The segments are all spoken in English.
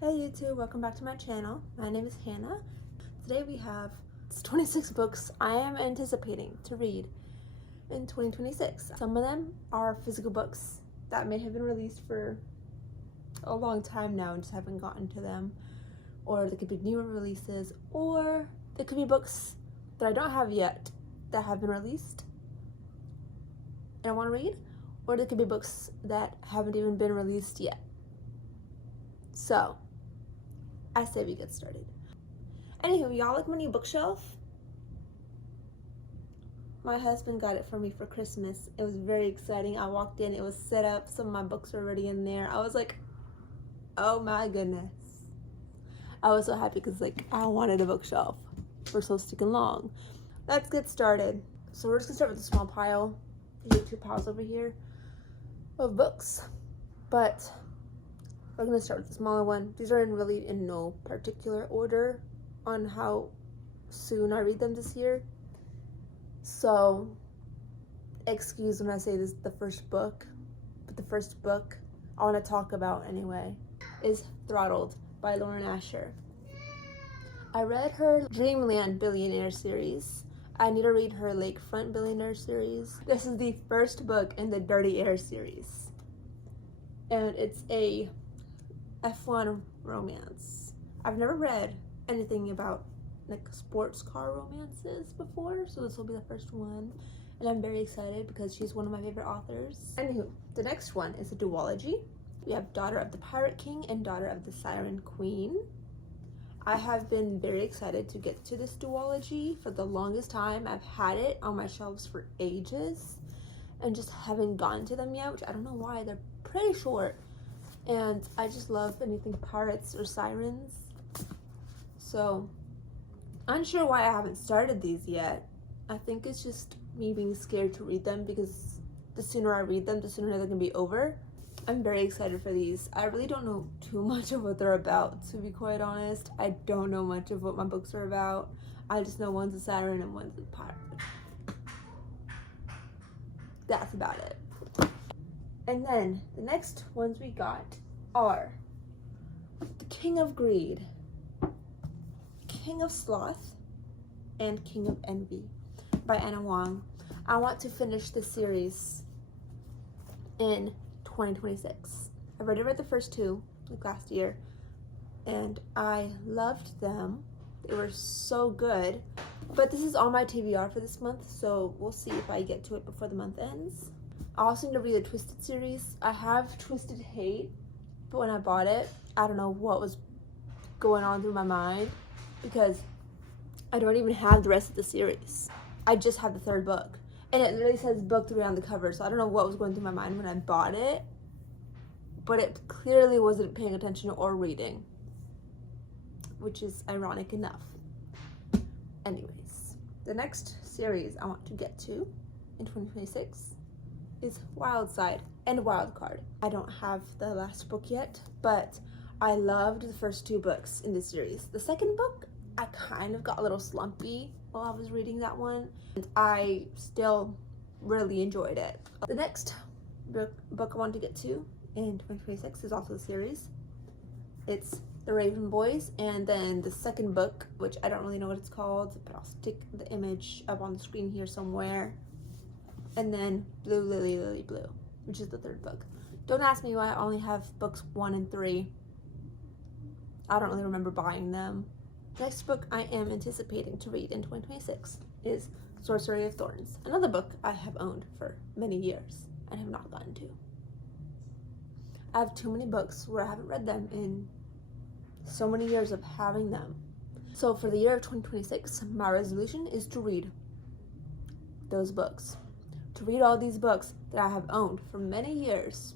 Hey YouTube, welcome back to my channel. My name is Hannah. Today we have 26 books I am anticipating to read in 2026. Some of them are physical books that may have been released for a long time now and just haven't gotten to them. Or they could be newer releases, or they could be books that I don't have yet that have been released and I want to read, or they could be books that haven't even been released yet. So, I say we get started. Anywho, y'all like my new bookshelf? My husband got it for me for Christmas. It was very exciting. I walked in, it was set up, some of my books were already in there. I was like, oh my goodness. I was so happy because I wanted a bookshelf for so sticking long. Let's get started. So we're just gonna start with a small pile. There's 2 piles over here of books, but we're gonna start with the smaller one. These are really in no particular order on how soon I read them this year. So, excuse when I say this is the first book, but the first book I want to talk about anyway is Throttled by Lauren Asher. I read her Dreamland Billionaire series. I need to read her Lakefront Billionaire series. This is the first book in the Dirty Air series. And it's a F1 romance. I've never read anything about sports car romances before, so this will be the first one, and I'm very excited because she's one of my favorite authors. Anywho, the next one is a duology. We have Daughter of the Pirate King and Daughter of the Siren Queen. I have been very excited to get to this duology for the longest time. I've had it on my shelves for ages and just haven't gotten to them yet, which I don't know why. They're pretty short. And I just love anything pirates or sirens. So, unsure why I haven't started these yet. I think it's just me being scared to read them because the sooner I read them, the sooner they're gonna be over. I'm very excited for these. I really don't know too much of what they're about, to be quite honest. I don't know much of what my books are about. I just know one's a siren and one's a pirate. That's about it. And then the next ones we got are The King of Greed, King of Sloth, and King of Envy by Ana Huang. I want to finish the series in 2026. I've already read the first 2 last year and I loved them. They were so good. But this is on my TBR for this month, so we'll see if I get to it before the month ends. I also need to read the Twisted series. I have Twisted Hate, but when I bought it, I don't know what was going on through my mind because I don't even have the rest of the series. I just have the 3rd book. And it literally says book 3 on the cover, so I don't know what was going through my mind when I bought it, but it clearly wasn't paying attention or reading, which is ironic enough. Anyways, the next series I want to get to in 2026 is Wild Side and Wild Card. I don't have the last book yet, but I loved the first 2 books in this series. The second book, I kind of got a little slumpy while I was reading that one, and I still really enjoyed it. The next book I want to get to in 2026 is also a series. It's The Raven Boys, and then the second book, which I don't really know what it's called, but I'll stick the image up on the screen here somewhere. And then Blue Lily Lily Blue, which is the 3rd book. Don't ask me why I only have books 1 and 3. I don't really remember buying them. Next book I am anticipating to read in 2026 is Sorcery of Thorns, another book I have owned for many years and have not gotten to. I have too many books where I haven't read them in so many years of having them. So for the year of 2026, my resolution is to read those books. To read all these books that I have owned for many years,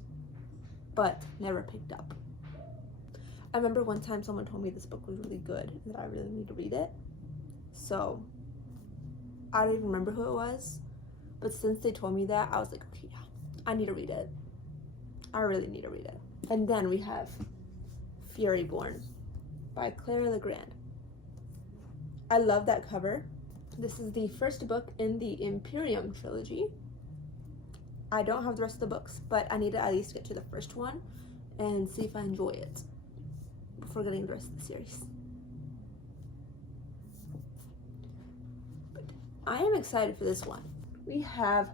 but never picked up. I remember one time someone told me this book was really good and that I really need to read it. So, I don't even remember who it was, but since they told me that, I was like, okay, yeah, I need to read it. I really need to read it. And then we have Furyborn by Clara Legrand. I love that cover. This is the first book in the Imperium trilogy. I don't have the rest of the books, but I need to at least get to the first one and see if I enjoy it. before getting the rest of the series. But I am excited for this one. We have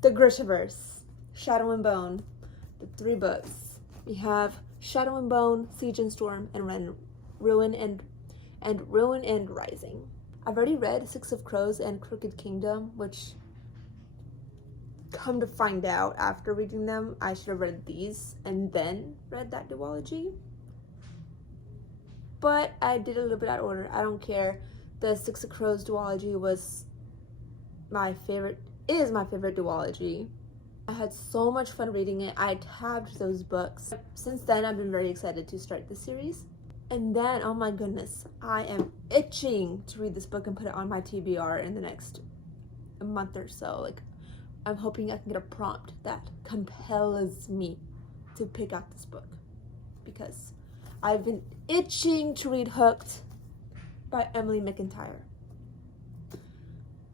the Grishaverse, Shadow and Bone, the 3 books. We have Shadow and Bone, Siege and Storm, and Ruin and Rising. I've already read Six of Crows and Crooked Kingdom, which, come to find out after reading them, I should have read these and then read that duology. But I did a little bit out of order. I don't care. The Six of Crows duology was my favorite, is my favorite duology. I had so much fun reading it. I tabbed those books. Since then, I've been very excited to start the series. And then, oh my goodness, I am itching to read this book and put it on my TBR in the next month or so. Like, I'm hoping I can get a prompt that compels me to pick out this book, because I've been itching to read Hooked by Emily McIntyre.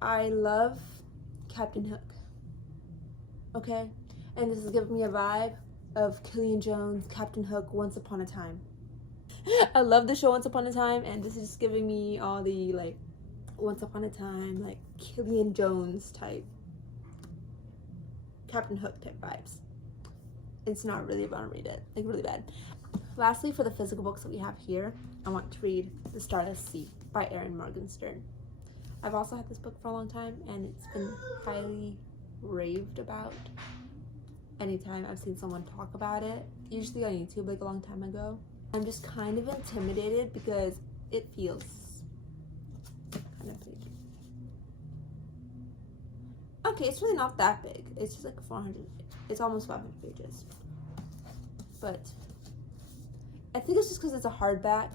I love Captain Hook, okay? And this is giving me a vibe of Killian Jones, Captain Hook, Once Upon a Time. I love the show Once Upon a Time, and this is just giving me all the, like, Once Upon a Time, like, Killian Jones type, Captain Hook type vibes. It's not really want to read it, like, really bad. Lastly, for the physical books that we have here, I want to read The Stardust Sea by Erin Morgenstern. I've also had this book for a long time, and it's been highly raved about anytime I've seen someone talk about it, usually on YouTube, like a long time ago. I'm just kind of intimidated because it feels kind of big. Okay, it's really not that big. It's just like 400, it's almost 500 pages. But I think it's just because it's a hardback,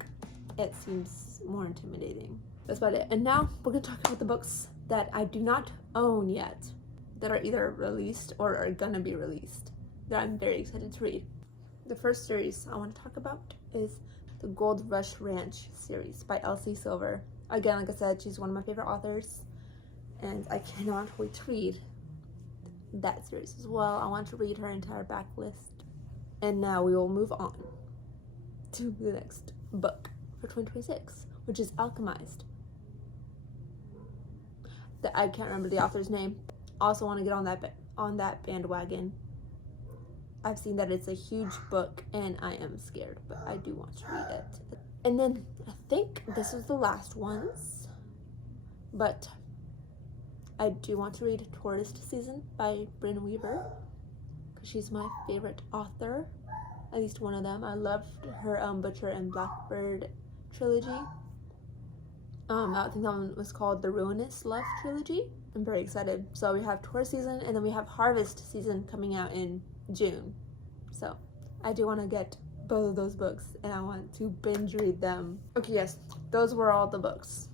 it seems more intimidating. That's about it. And now we're gonna talk about the books that I do not own yet, that are either released or are gonna be released, that I'm very excited to read. The first series I want to talk about is the Gold Rush Ranch series by Elsie Silver. Again, like I said, she's one of my favorite authors, and I cannot wait to read that series as well. I want to read her entire backlist. And now we will move on to the next book for 2026, which is Alchemized. I can't remember the author's name. Also want to get on that bandwagon. I've seen that it's a huge book, and I am scared, but I do want to read it. And then I think this is the last ones, but I do want to read Tourist Season by Brynne Weaver, because she's my favorite author, at least one of them. I loved her Butcher and Blackbird trilogy. I think that one was called the Ruinous Love trilogy. I'm very excited. So we have Tourist Season, and then we have Harvest Season coming out in June. So I do want to get both of those books, and I want to binge read them. Okay, yes, those were all the books.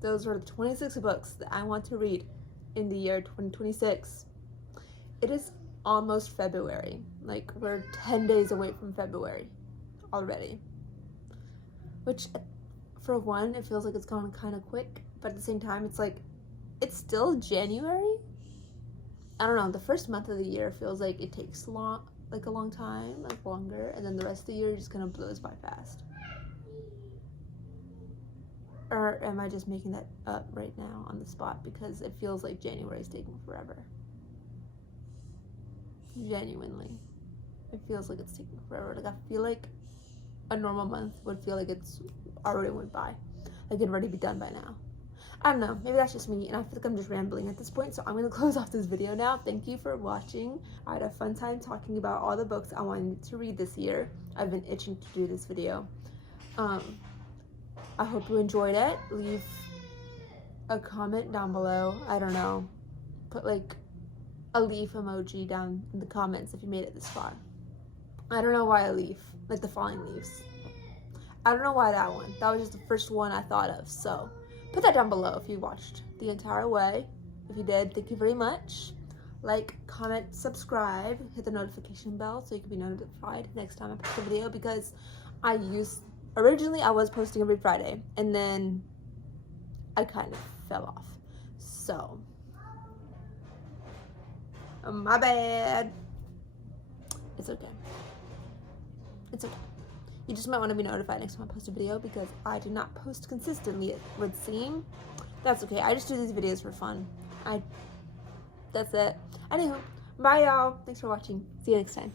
Those were the 26 books that I want to read in the year 2026. It is almost February. Like, we're 10 days away from February already. Which, for one, it feels like it's going kind of quick, but at the same time, it's like, it's still January? I don't know, the first month of the year feels like it takes a long time, like longer, and then the rest of the year just kind of blows by fast. Or am I just making that up right now on the spot, because it feels like January is taking forever? Genuinely. It feels like it's taking forever. Like, I feel like a normal month would feel like it's already went by. Like, it'd already be done by now. I don't know, maybe that's just me, and I feel like I'm just rambling at this point, so I'm going to close off this video now. Thank you for watching. I had a fun time talking about all the books I wanted to read this year. I've been itching to do this video. I hope you enjoyed it. Leave a comment down below. I don't know. Put, like, a leaf emoji down in the comments if you made it this far. I don't know why a leaf, like the falling leaves. I don't know why that one. That was just the first one I thought of, so put that down below if you watched the entire way. If you did, thank you very much. Like, comment, subscribe, hit the notification bell so you can be notified next time I post a video, because originally I was posting every Friday, and then I kind of fell off. So, my bad. It's okay. It's okay. You just might want to be notified next time I post a video because I do not post consistently, it would seem. That's okay. I just do these videos for fun. That's it. Anywho, bye y'all. Thanks for watching. See you next time.